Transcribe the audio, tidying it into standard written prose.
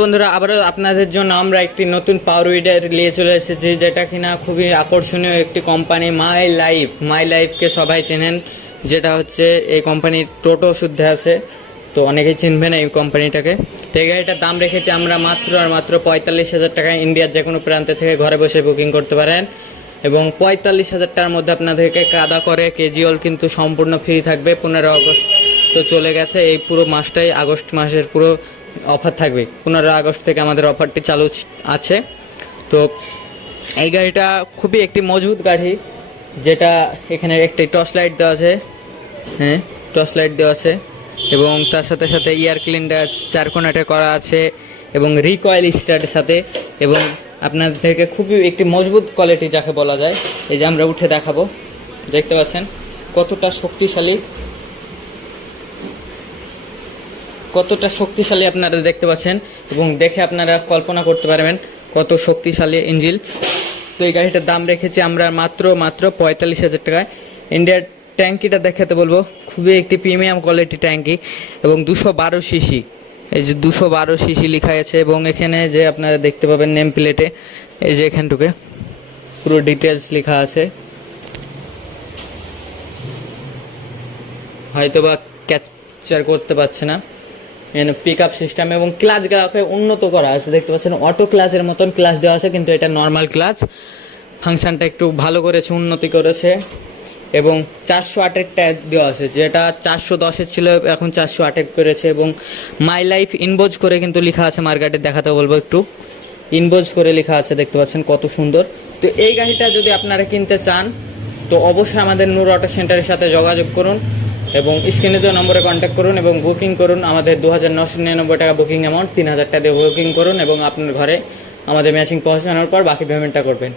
বন্ধুরা আবারও আপনাদের জন্য আমরা একটি নতুন পাওয়ার উইডার নিয়ে চলে এসেছি, যেটা কিনা খুবই আকর্ষণীয় একটি কোম্পানি মাই লাইফকে সবাই চেনেন। যেটা হচ্ছে এই কোম্পানির টোটো শুদ্ধে আছে, তো অনেকেই চিনবেন এই কোম্পানিটাকে। তো এই গাড়িটার দাম রেখেছি আমরা মাত্র 45,000 টাকা। ইন্ডিয়ার যে কোনো প্রান্তে থেকে ঘরে বসে বুকিং করতে পারেন এবং 45,000 টাকার মধ্যে আপনাদেরকে কাদা করে কেজিওল কিন্তু সম্পূর্ণ ফ্রি থাকবে। 15 আগস্ট তো চলে গেছে, এই পুরো মাসটাই আগস্ট মাসের পুরো অফার থাকবে। 15 আগস্ট থেকে আমাদের অফারটি চালু আছে। তো এই গাড়িটা খুবই একটি মজবুত গাড়ি, যেটা এখানে একটি টর্চ লাইট দেওয়া আছে, হ্যাঁ টর্চ লাইট দেওয়া আছে এবং তার সাথে সাথে এয়ার ক্লিনটা 4 কোণাতে করা আছে এবং রিকয়েল স্টার্টের সাথে, এবং আপনাদেরকে খুবই একটি মজবুত কোয়ালিটি যাকে বলা যায়। এই যে আমরা উঠে দেখাবো, দেখতে পাচ্ছেন কতটা শক্তিশালী আপনারা দেখতে পাচ্ছেন এবং দেখে আপনারা কল্পনা করতে পারবেন কত শক্তিশালী ইঞ্জিন। তো এই গাড়িটার দাম রেখেছি আমরা মাত্র 45,000 টাকায়। ইন্ডিয়ার ট্যাঙ্কিটা দেখাতে বলবো, খুবই একটি প্রিমিয়াম কোয়ালিটি ট্যাঙ্কি এবং 212 সিসি। এই যে 212 সিসি লেখা আছে এবং এখানে যে আপনারা দেখতে পাবেন নেম প্লেটে, এই যে এখানটুকে পুরো ডিটেলস লেখা আছে, হয়তো বা ক্যাপচার করতে পারছে না। এখানে পিক আপ সিস্টেম এবং ক্লাচ গাকে উন্নত করা আছে, দেখতে পাচ্ছেন অটো ক্লাচের মতন ক্লাচ দেওয়া আছে, কিন্তু এটা নর্মাল ক্লাচ। ফাংশনটা একটু ভালো করেছে, উন্নতি করেছে এবং 408-এর ট্যাগ দেওয়া আছে, যেটা 410-এর ছিল এখন 408 করেছে এবং মাই লাইফ ইনবোজ করে কিন্তু লেখা আছে। মার্কেটে দেখাতে বলবো, একটু ইনবোজ করে লেখা আছে, দেখতে পাচ্ছেন কত সুন্দর। তো এই গাড়িটা যদি আপনারা কিনতে চান তো অবশ্যই আমাদের নূর অটো সেন্টারের সাথে যোগাযোগ করুন এবং স্ক্রিনে দেওয়া নম্বরে কন্ট্যাক্ট করুন এবং বুকিং করুন। আমাদের 2,999 টাকা বুকিং অ্যামাউন্ট, 3,000 টাকা দিয়ে বুকিং করুন এবং আপনার ঘরে আমাদের ম্যাচিং পৌঁছানোর পর বাকি পেমেন্টটা করবেন।